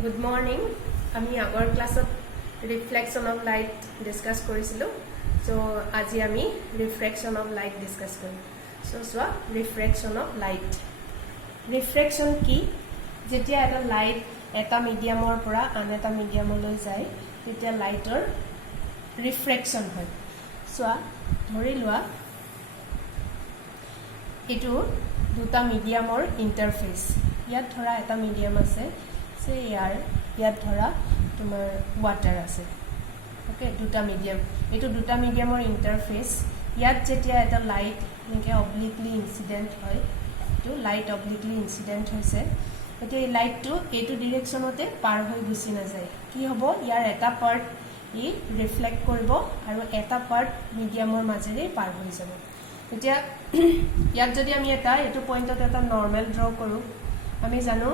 Good morning. আমি আগৰ ক্লাছত ৰিফ্লেকশ্যন অফ লাইট ডিসকাস কৰিছিলো সো আজি আমি ৰিফ্ৰেকশ্যন অফ লাইট ডিসকাস কৰিম সো সোৱা ৰিফ্ৰেকশ্যন অফ লাইট ৰিফ্ৰেকশ্যন কি যেতিয়া এটা লাইট এটা মিডিয়ামৰ পৰা আন এটা মিডিয়ামলৈ যায় তেতিয়া লাইটৰ ৰিফ্ৰেকশ্যন হয় সোৱা ধৰি লোৱা এটো দুটা মিডিয়ামৰ ইন্টাৰফেস ইয়াত ধৰা এটা মিডিয়াম আছে সে ইয়াত ধৰা তোমাৰ ওয়াটাৰ আছে ওকে দুটা মিডিয়াম এটো দুটা মিডিয়ামৰ ইন্টাৰফেস ইয়াত যেতিয়া এটা লাইট নেকে অবলিকলি ইনসিডেন্ট হয় তো লাইট অবলিকলি ইনসিডেন্ট হৈছে এটো এই লাইটটো এটো ডাইৰেকশনতে পাৰ হৈ গুছি না যায় কি হ'ব ইয়াৰ এটা পাৰ্ট ই ৰিফ্লেক্ট কৰিব আৰু এটা পাৰ্ট মিডিয়ামৰ মাজেৰে পাৰ হৈ যাব এতিয়া ইয়াত যদি আমি এটা এটো পয়েন্টত এটা নরমাল ড্ৰ কৰো আমি জানো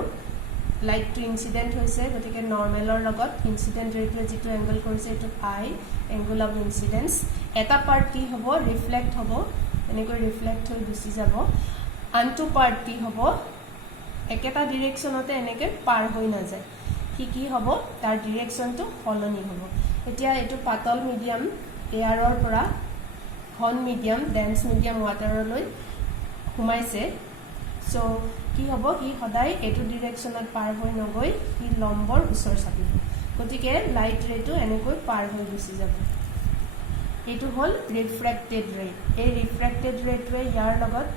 লাইট টু ইনসিডেন্ট হৈছে গতিকে নৰমালৰ লগত ইনসিডেন্ট ৰেটৰ যেটো এংগল কৰিছে এটো আই এংগল অফ ইনসিডেন্স এটা পাৰ্ট কি হ'ব ৰিফ্লেক্ট হ'ব এনেকৈ ৰিফ্লেক্ট হৈ গুছি যাব আনটো পাৰ্ট কি হ'ব একেটা ডাইৰেকশনতে এনেকৈ পাৰ হৈ না যায় কি হ'ব তাৰ ডাইৰেকশনটো সলনি হ'ব এতিয়া এটো পাতল মিডিয়াম এয়াৰৰ পৰা ঘন মিডিয়াম ডেন্স মিডিয়াম ওয়াটাৰলৈ ঘুমাইছে সো কি হ'ব হি সদায় এটো ডাইৰেকশনত পাৰ হৈ নগৈ হি লম্বৰ উচৰ চাপিব গতিকে লাইট ৰেটো এনেকৈ পাৰ হৈ গুছি যাব এটো হল ৰিফ্ৰেক্টেড ৰে এই ৰিফ্ৰেক্টেড ৰেটোৱে ইয়াৰ লগত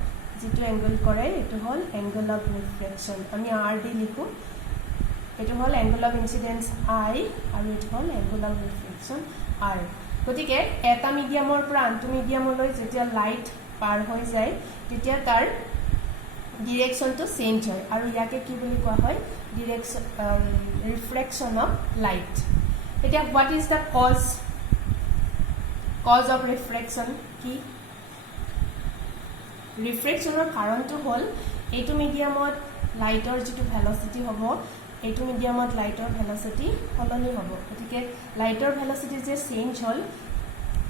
যেটো এংগল কৰে এটো হল এংগল অফ ৰিফ্লেকশ্যন আমি আৰ ডি লিখো এটো হল এংগল অফ ইনসিডেন্স আই আৰু এটো হল এংগল অফ ৰিফ্লেকশ্যন আৰ গতিকে এটা মিডিয়ামৰ পৰা আনটো মিডিয়ামলৈ যেতিয়া লাইট পাৰ হৈ যায় তেতিয়া তাৰ direction to change hoy aru yake ki boli koa hoy direction refraction of light eta what is the cause of refraction ki refraction or karon to hol etu medium ot light or jitu velocity hobo etu medium ot light or velocity holoni hobo gotike light or velocity je change hol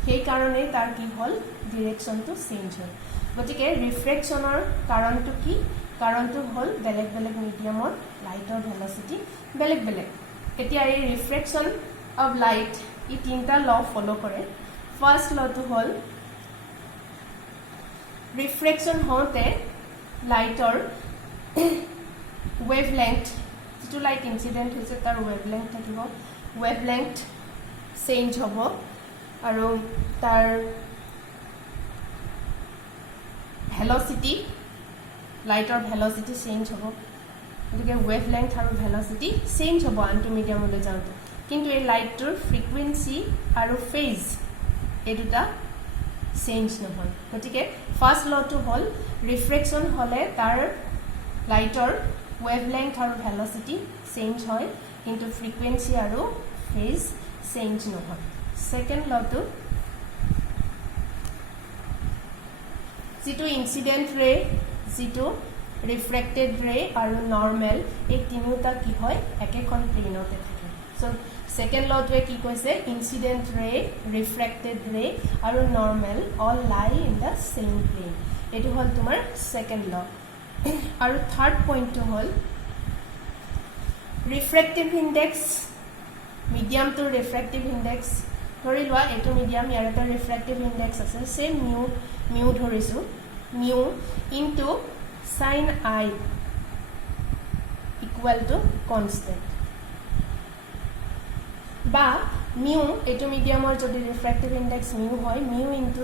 সেই কারণে তার কি হল direction to change হয় গতিকে ৰিফ্ৰেকশ্যনৰ কাৰণটো কি কাৰণটো হল বেলেগ বেলেগ মিডিয়ামৰ লাইটৰ ভেলোসিটি বেলেগ বেলেগ এতিয়া এই ৰিফ্ৰেকশ্যন অফ লাইট ই তিনটা ল ফলো কৰে ফাৰ্স্ট লটো হল ৰিফ্ৰেকশ্যন হওঁতে লাইটৰ ওয়েভলেংথ যেটো লাইট ইনসিডেন্ট হৈছে তাৰ ওয়েভলেংথ থাকিব ওয়েভলেংথ চেঞ্জ হ'ব আৰু তাৰ velocity lighter velocity change hobo gotike wavelength aru velocity change hobo antu medium ole jaute kintu ei light tur frequency aru phase eduta change no hoy gotike first law to hol refraction hole tar lighter wavelength aru velocity change hoy kintu frequency aru phase change no hoy second law to যেটো incident রে যেটো রিফ্রেক্টেড রে আর normal এই তিনিটা কি হয় একেখন প্লেনতে থাকে সো সেকেন্ড লটোৱে কি কৈছে ইনসিডেন্ট ৰে ৰিফ্ৰেক্টেড ৰে আৰ normal all lie in the same plane এটো হল তোমাৰ সেকেন্ড ল আৰ থাৰ্ড পয়েন্ট হল refractive index medium two refractive index ধৰি লোৱা এটো মিডিয়াম ইয়াৰ এটা ৰিফ্ৰেক্টিভ ইনডেক্স আছে সেম মিউ ধৰিছো mu into sin i equal to constant বা মিউ এটো মিডিয়ামৰ যদি ৰিফ্ৰেক্টিভ ইনডেক্স মিউ হয় mu into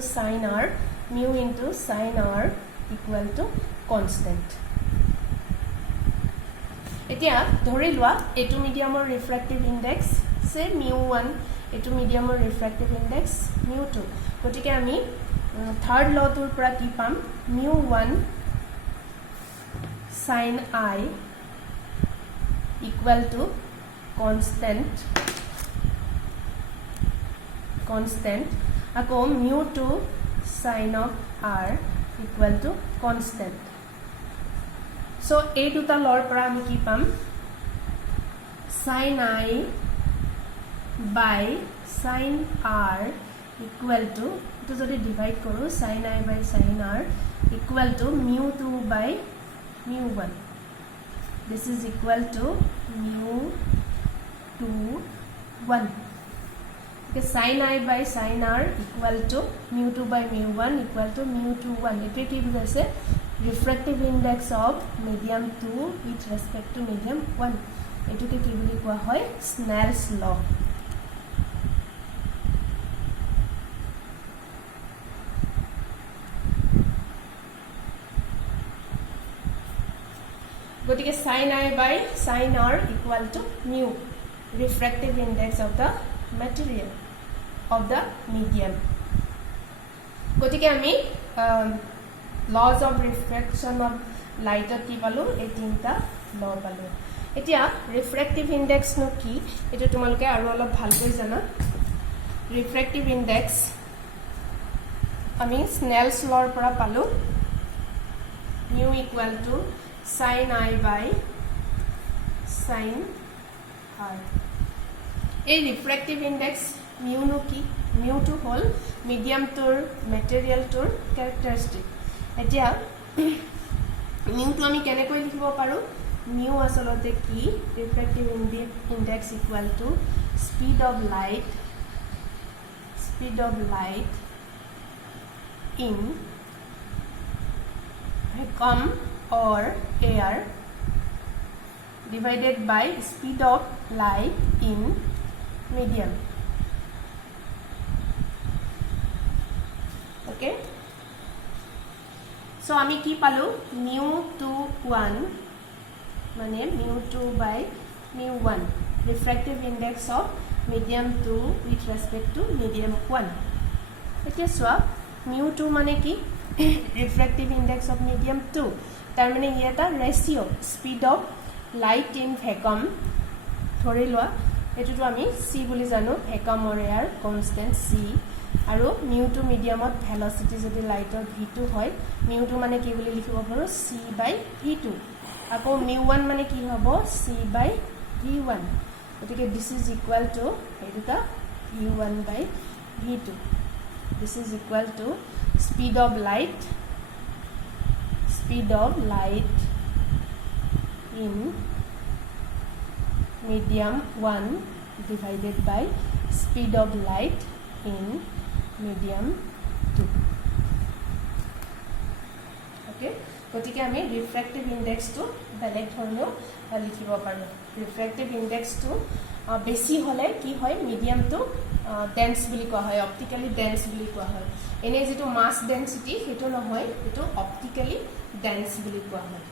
sin r equal to constant এতিয়া ধৰি লোৱা এটো মিডিয়ামৰ ৰিফ্ৰেক্টিভ ইনডেক্স সে মিউ1 এটো মিডিয়ামৰ ৰিফ্ৰেক্টিভ ইনডেক্স মিউ2 গতিকে আমি থাৰ্ড লটোৰ পৰা কি পাম মিউ1 sin i equal to constant আকৌ মিউ2 sin of r equal to constant so এই দুটা লৰ পৰা আমি কি পাম sin i by sin r equal to to যদি ডিভাইড কৰো sin i by sin r equal to mu2 by mu1 this is equal to mu 2 1 okay sin I by sin R equal to mu2 by mu1 equal to mu2 1 এটি কি বুঝাইছে refractive index of medium 2 with respect to medium 1 এটুকে কি বুলি কোৱা হয় Snell's law গতিকে sin I by sin R equal to mu refractive index of the material of the medium গতিকে আমি laws of refraction of light কি পালো এই তিনটা law পালো এতিয়া refractive index নো কি এটা তোমালোকে আৰু অলপ ভালকৈ জানা refractive index আমি Snell's law পৰা পালো mu equal to sin I by sin R এই refractive index mu নো কি mu to hall medium tour material tour characteristic এতিয়া mu to আমি কেনেকৈ লিখিব পাৰো mu আসলতে কি refractive index equal to speed of light in vacuum or air divided by speed of light in medium okay so আমি কি পালো mu 2 1 মানে mu 2 by mu 1 refractive index of medium 2 with respect to medium 1 এতিয়া সোয়া mu 2 মানে কি refractive index of medium 2 তার মানে এটা ratio speed of light in vacuum ধৰি লোৱা এটোটো আমি c বুলি জানো ভ্যাকুয়াম অৰ এয়াৰ কনস্ট্যান্ট c আৰু mu 2 মিডিয়ামত ভেলোসিটি যদি লাইটৰ v2 হয় mu 2 মানে কি বুলি লিখিব পাৰো c by v2 আকৌ mu 1 মানে কি হ'ব c by v1 গতিকে this is equal to এটোটা v1 by v2 this is equal to speed of light in medium 1 divided by speed of light in medium 2 okay গতিকে আমি refractive index to বেলেগ ধৰণে লিখিব পাৰো refractive index to বেছি হলে কি হয় medium to dense বুলি কোৱা হয় optically dense বুলি কোৱা হয় এনে যেটো mass density হেটো নহয় এটো optically dense বুলি কোৱা হয়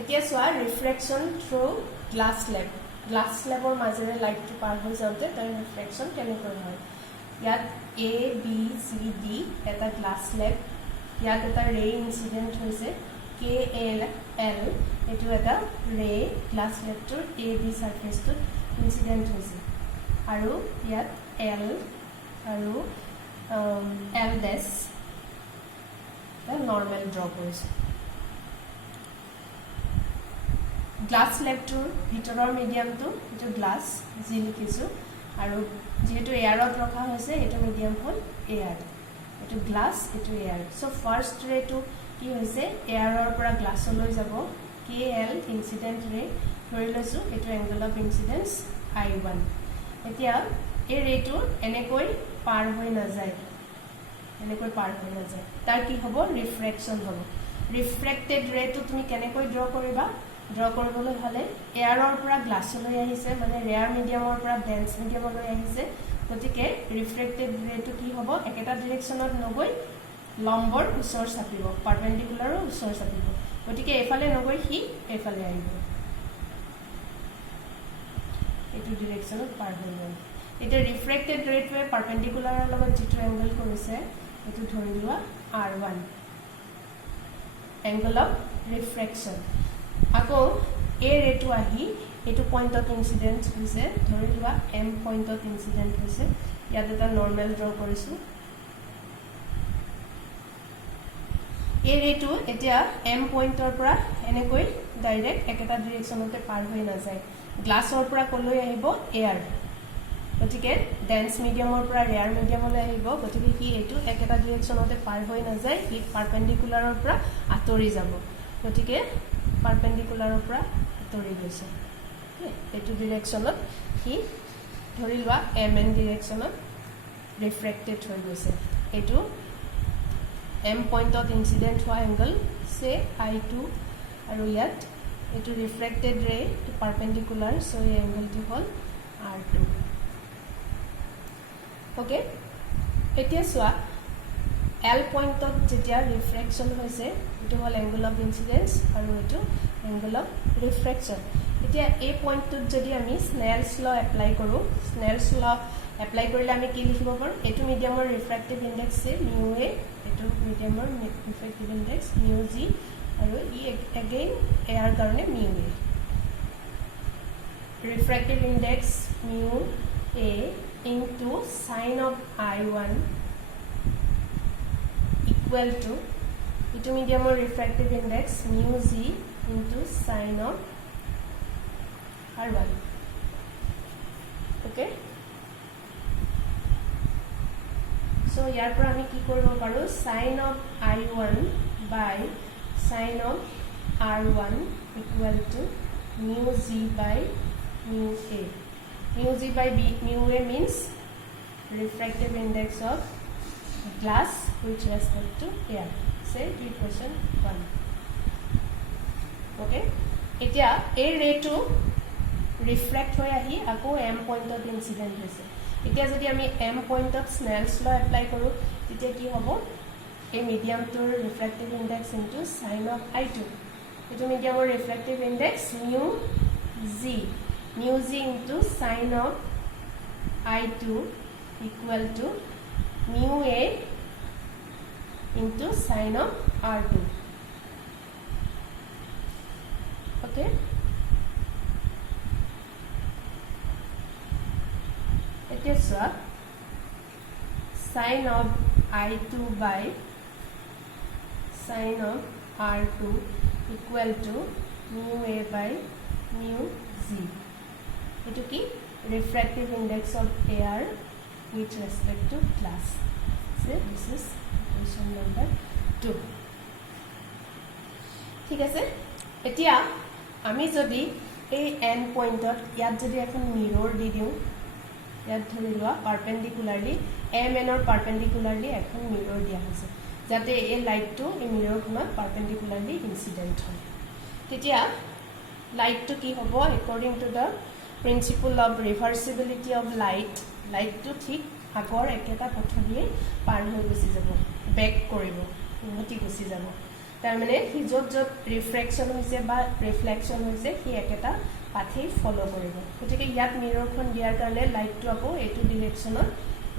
এতিয়া সোয়া refraction through glass slabৰ মাজেৰে লাইট টু পাৰ হৈ যাওঁতে তাৰ refraction কেনেকৈ হয় ইয়াত a b c d এটা glass slab ইয়াত এটা ray incident হৈছে k l এটো এটা ray glass slab টোৰ a b surface টো incident হৈছে আৰু ইয়াত l আৰু l dash the normal draw কৰিছে গ্লাস স্ল্যাবটোৰ ভিতৰৰ মিডিয়ামটো এটো গ্লাস জি লিখিছো আৰু যেহেতু এয়াৰত ৰখা হৈছে এটো মিডিয়াম হল এয়াৰ এটো গ্লাস এটো এয়াৰ সো ফাৰ্স্ট ৰেটো কি হৈছে এয়াৰৰ পৰা গ্লাসলৈ যাব kl ইনসিডেন্ট ৰে ধৰি লৈছো এটো এংগল অফ ইনসিডেন্স i1 এতিয়া এই ৰেটো এনেকৈ পাৰ হৈ নাযায় তাৰ কি হ'ব ৰিফ্ৰেকশন হ'ব ৰিফ্ৰেক্টেড ৰেটো তুমি কেনেকৈ ড্ৰ কৰিবা ড্ৰ কৰিবলৈ হলে এয়াৰৰ পৰা গ্লাসলৈ আহিছে মানে ৰেয়াৰ মিডিয়ামৰ পৰা ডেন্স মিডিয়ামলৈ আহিছে গতিকে ৰিফ্ৰেক্টেড ৰেটো কি হ'ব একেটা ডাইৰেকশনত নগৈ লম্বৰ উচৰ চাপিব পাৰপেন্ডিকুলাৰৰ উচৰ চাপিব গতিকে এফালে নগৈ হি এফালে আহিব এটো ডাইৰেকশনত পাৰ হৈ যাব এটা ৰিফ্ৰেক্টেড ৰেটোৱে পাৰপেন্ডিকুলাৰৰ লগত যেটো এংগল কৰিছে এটো ধৰি লোৱা r1 এংগল অফ ৰিফ্ৰেকশন আকৌ এ ৰেটো আহি এটো পয়েন্ট অফ ইনসিডেন্ট হৈছে ধৰি লোৱা m পয়েন্ট অফ ইনসিডেন্ট হৈছে ইয়াত এটা নৰমাল ড্ৰ কৰিছো এ ৰেটো এতিয়া m পয়েন্টৰ পৰা এনেকৈ ডাইৰেক্ট একেটা ডাইৰেকশনতে পাৰ হৈ না যায় গ্লাসৰ পৰা কলৈ আহিব এয়াৰ গতিকে ডেন্স মিডিয়ামৰ পৰা ৰেয়াৰ মিডিয়ামলৈ আহিব গতিকে কি এটো একেটা ডাইৰেকশনতে পাৰ হৈ না যায় ই পাৰপেন্ডিকুলাৰৰ পৰা আতৰি যাব গতিকে পাৰপেণ্ডিকুলাৰৰ পৰা আঁতৰি গৈছে এইটো ডিৰেকশ্যনত সি ধৰি লোৱা MN ডিৰেকশ্যনত ৰিফ্ৰেক্টেড হৈ গৈছে এইটো M পইণ্টত ইনচিডেণ্ট হোৱা এংগল সে I2 আৰু ইয়াত এইটো ৰিফ্ৰেক্টেড ৰে টু পাৰপেণ্ডিকুলাৰ সো এই এংগলটো হ'ল R2 ওকে এতিয়া চোৱা L পইণ্টত যেতিয়া ৰিফ্ৰেকশ্যন হৈছে এটো হ'ল এংগল অফ ইনচিডেন্স আৰু এটো এংগল অফ ৰিফ্ৰেকশ্যন এতিয়া এই পইণ্টটোত যদি আমি স্নেলছ ল এপ্লাই কৰো স্নেলছ ল এপ্লাই কৰিলে আমি কি লিখিব পাৰো এটো মিডিয়ামৰ ৰিফ্ৰেক্টিভ ইনডেক্স সে মিউ এ এটো মিডিয়ামৰ ৰিফ্ৰেক্টিভ ইনডেক্স মিউ জি আৰু ই এগেইন এয়াৰ কাৰণে mu A refractive index mu A into sin of I1 equal to ito medium or refractive index mu z into sin of R1 okay so yar por ami ki koribo paru sin of I1 by sin of R1 equal to mu z by mu a mu z by mu a means refractive index of glass with respect to air say equation 1 okay etia a ray to refract hoy ahi ako M point of incident hoise etia jodi ami M point of Snell's law apply koru titia ki hobo a medium to refractive index into sin of I2 eto medium or refractive index mu z into sin of I2 equal to mu a into sin of R2 okay it is sin of I2 by sin of R2 equal to mu a by mu z ito ki refractive index of air with respect to glass so this is equation number 2 ঠিক আছে এতিয়া আমি যদি এই n পয়েন্টত ইয়াত যদি এখন mirror দি দিও ইয়াত ধৰি লোৱা পাৰপেন্ডিকুলাৰলি mn or পাৰপেন্ডিকুলাৰলি এখন মিৰৰ দিয়া হৈছে যাতে এই লাইটটো এই মিৰৰখনত পাৰপেন্ডিকুলাৰলি ইনসিডেন্ট হয় তেতিয়া লাইটটো কি হ'ব according to the principle of reversibility of light to ঠিক আগৰ একেটা পথদিয়ে পাৰ হৈ গুছি যাব ব্যাক কৰিব উন্নতি গুছি যাব তাৰ মানে হি যত যত ৰিফ্ৰেকশন হৈছে বা ৰিফ্লেকশন হৈছে হি একেটা পাথে ফলো কৰিব গতিকে ইয়াত মিৰৰখন দিয়াৰ কাৰণে লাইটটো আকৌ এটো ডিৰেকশনত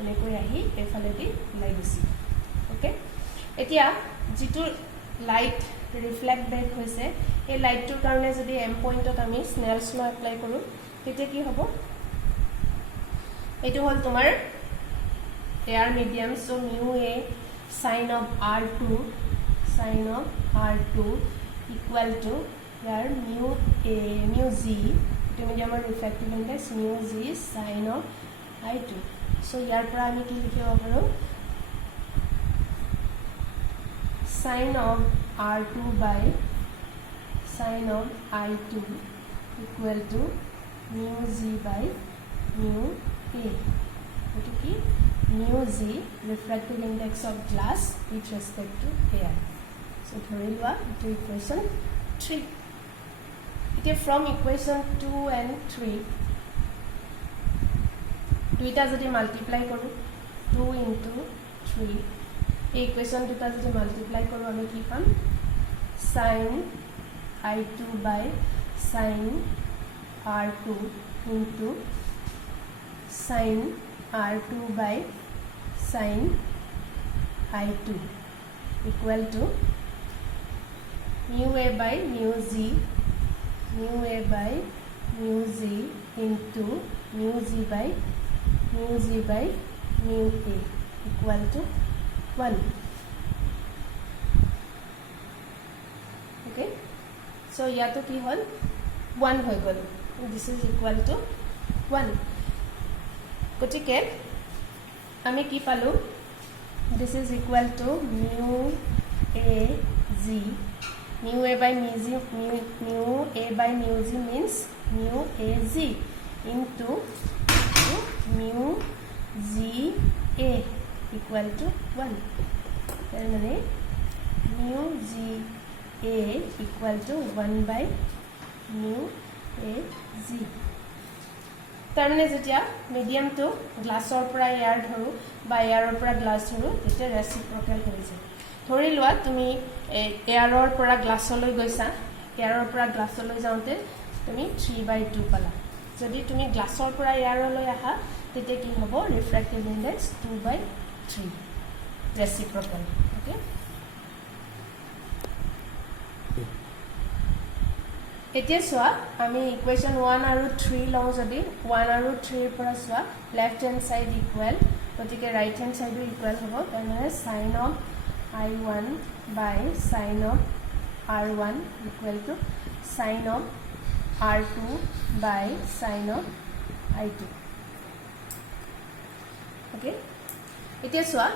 এনেকৈ আহি এফালেদি ওলাই গৈছে ওকে এতিয়া যেটো লাইট ৰিফ্লেক্ট বেক হৈছে এই লাইটটোৰ কাৰণে যদি M পইণ্টত আমি স্নেলছ ল এপ্লাই কৰো তেতিয়া কি হ'ব এটো হল তোমাৰ air medium so mu a sin of R2 equal to here mu z ito medium or refractive index mu z sin of I2 so yar pora ami ki likhibo paru sin of R2 by sin of I2 equal to mu z by mu a ito ki mu z refractive index of glass with respect to air so dhori lua to equation 3 it is from equation 2 and 3 duita jodi multiply koru 2 into 3 equation duita jodi multiply koru ami ki pam sin I2 by sin R2 into sin R2 by sin I2 equal to mu a by mu z into mu z by mu a equal to 1 okay so ya to ki hol 1 hoy gol this is equal to 1 gotike ami ki palu this is equal to mu a z mu a by mu g means mu a g into mu g a equal to 1. Then mu g a equal to 1 by mu a g. তাৰমানে যেতিয়া মিডিয়ামটো গ্লাছৰ পৰা air ধৰো বা এয়াৰৰ পৰা glass ধৰো তেতিয়া ৰেচিপ্ৰকেল হৈ যায় ধৰি লোৱা তুমি এয়াৰৰ পৰা গ্লাছলৈ গৈছা এয়াৰৰ পৰা গ্লাছলৈ যাওঁতে তুমি 3/2 পালা যদি তুমি গ্লাছৰ পৰা এয়াৰলৈ আহা তেতিয়া কি হ'ব ৰিফ্ৰেক্টিভ ইনডেক্স 2/3 ৰেচিপ্ৰকেল ওকে এতিয়া সোয়া আমি ইকুৱেশ্যন 1 আৰু 3 লওঁ যদি 1 আৰু 3 পৰা সোয়া লেফট হ্যান্ড সাইড ইকুৱেল গতিকে ৰাইট হ্যান্ড সাইডো ইকুৱেল হ'ব তাৰমানে sin of I1 by sin of R1 equal to sin of R2 by sin of I2 okay এতিয়া সোয়া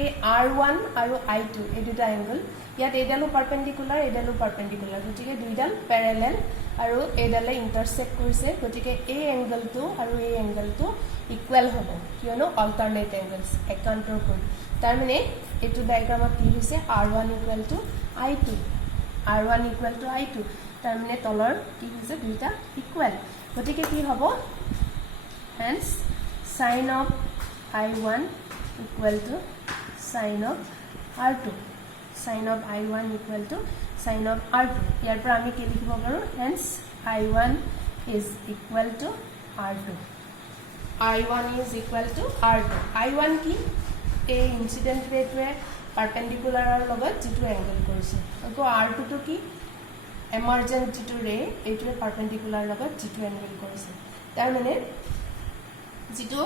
এই R1 আৰু I2 এই দুটা এংগল ইয়াত এডালো পাৰপেন্ডিকুলাৰ এডালো পাৰপেন্ডিকুলাৰ গতিকে দুইডাল প্যাৰালেল আৰু এডালে ইন্টাৰসেক্ট কৰিছে গতিকে এই এংগলটো আৰু এই এংগলটো ইকুৱেল হ'ব কিয়নো অল্টাৰনেট এংগলস একাউন্টৰ কৰি তাৰ মানে এটো ডায়াগ্ৰামত কি হৈছে R1 equal to I2 R1 equal to I2 তাৰ মানে তলৰ কি হৈছে দুইটা ইকুৱেল গতিকে কি হ'ব hence sin of I1 equal to sin of R2 sin of I1 equal to sin of R2 ইয়াৰ পৰা আমি কি লিখিব পাৰো hence I1 is equal to R2 I1 is equal to R2 I1 কি এই ইনসিডেন্ট ৰেটোৱে পাৰপেন্ডিকুলাৰৰ লগত যেটো এংগল কৰিছে আকৌ R2 তো কি এমাৰ্জেন্ট যেটো ৰে এইটোৱে পাৰপেন্ডিকুলাৰ লগত যেটো এংগল কৰিছে তাৰ মানে যেটো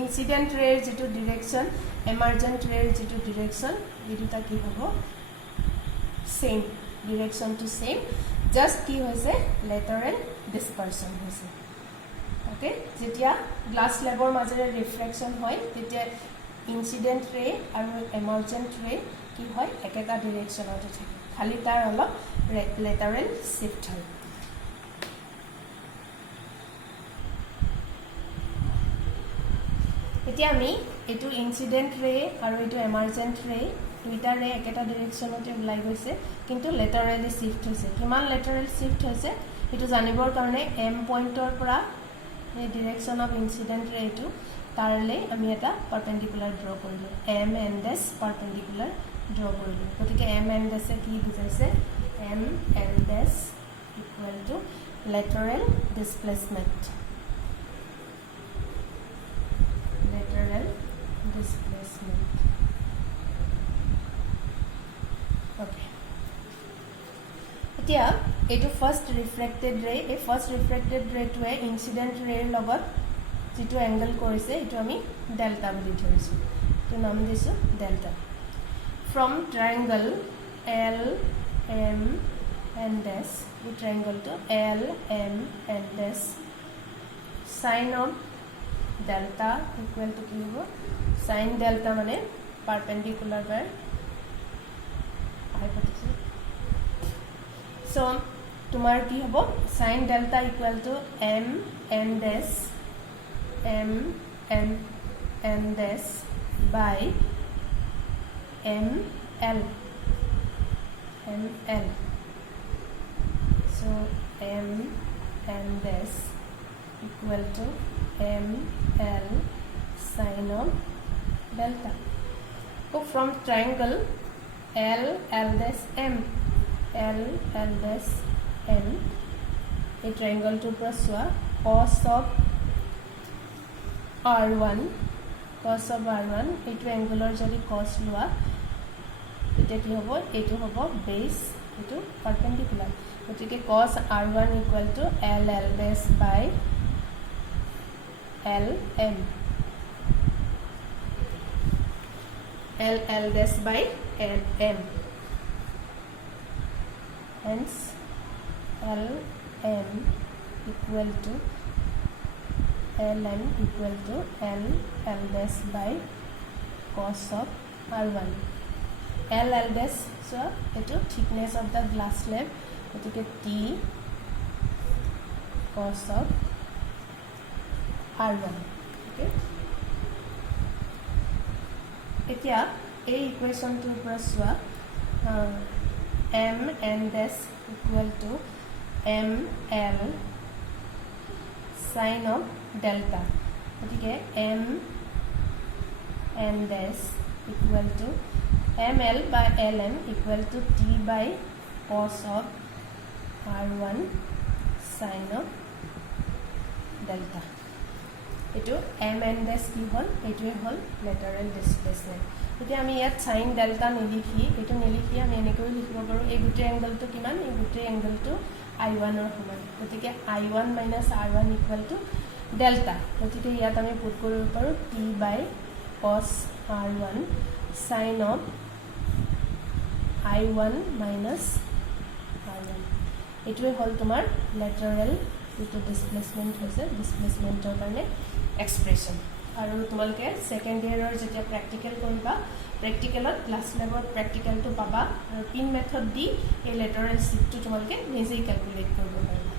ইনসিডেন্ট ৰেৰ যেটো ডাইৰেকশন এমাৰ্জেন্ট ৰেৰ যেটো ডাইৰেকশন এই দুটা কি হ'ব same direction to same just কি হৈছে লেটাৰেল ডিসপাৰশন হৈছে ওকে যেতিয়া গ্লাস স্ল্যাবৰ মাজেৰে ৰিফ্লেকশন হয় তেতিয়া ইনসিডেন্ট ৰে আৰু এমাৰ্জেন্ট ৰে কি হয় একেটা ডাইৰেকশনতে থাকে খালি তাৰ অলপ লেটাৰেল শিফট হয় এতিয়া আমি এটো ইনসিডেন্ট ৰে আৰু এটো এমাৰ্জেন্ট ৰে দুইটা ৰে একেটা ডাইৰেকশনতে ওলাই গৈছে কিন্তু লেটাৰেলি শিফট হৈছে কিমান লেটাৰেল শিফট হৈছে এটো জানিবৰ কাৰণে m পইণ্টৰ পৰা এই ডাইৰেকশন অফ ইনসিডেন্ট ৰে এটো তাৰলে আমি এটা পাৰপেন্ডিকুলাৰ ড্ৰ কৰিলো m and s পাৰপেন্ডিকুলাৰ ড্ৰ কৰিলো গতিকে m and s কি বুজাইছে m and s equal to lateral displacement okay এতিয়া এটো ফার্স্ট রিফ্লেক্টেড রে এই ফার্স্ট রিফ্লেক্টেড রে টুৱে ইনসিডেন্ট ৰেৰ লগত যেটো এংগল কৰিছে এটো আমি ডেল্টা বুলি ধৰিছো তো নাম দিছো delta from triangle L M and S the triangle to L M and S sin of delta equal to কি হ'ব sin delta মানে perpendicular by hypotenuse so তোমার কি হ'ব sin delta equal to M and S M and S by M L so M and S equal to M L sin of delta so from triangle L dash M L dash M a triangle to praswa cos of R1 এইটো এংগুলার যদি cos লোৱা তেতিয়া কি হ'ব এইটো হ'ব base এইটো perpendicular গতিকে cos R1 equal to L dash by LM L dash by LM hence LM equal to LM equal to L dash by cos of R1 L dash চোৱা এইটো thickness of the glass slave গতিকে T cos of R1 okay এতিয়া এই ইকুৱেশ্যনটোৰ পৰা চোৱা M n dash equal to M L sin of delta গতিকে M n dash equal to M L by Ln equal to T by cos of R1 sin of delta এইটো M n dash কি হ'ল এইটোৱে হ'ল lateral displacement এতিয়া আমি ইয়াত sin delta নিলিখি এইটো নিলিখি আমি এনেকৈ লিখিব পাৰো এই গোটেই এংগলটো কিমান এই গোটেই এংগলটো I1 ৰ সমান গতিকে I1 R1 equal to delta গতিকে ইয়াত আমি পুট কৰিব পাৰো T by cos R1 sin of I1 minus R1 এইটোৱে হ'ল তোমাৰ লেটাৰেল এইটো ডিসপ্লেসমেন্ট হৈছে ডিসপ্লেসমেন্টৰ কাৰণে এক্সপ্ৰেশন আৰু তোমালোকে সেকেন্ড ইয়াৰৰ যেতিয়া প্ৰ্যাকটিক্যাল কৰিবা প্ৰ্যাকটিক্যালত ক্লাছ লেভেলত প্ৰ্যাকটিক্যালটো পাবা আৰু পিন মেথড দি এই লেটাৰেল শিফটটো তোমালোকে নিজেই ক্যালকুলেট কৰিব পাৰিবা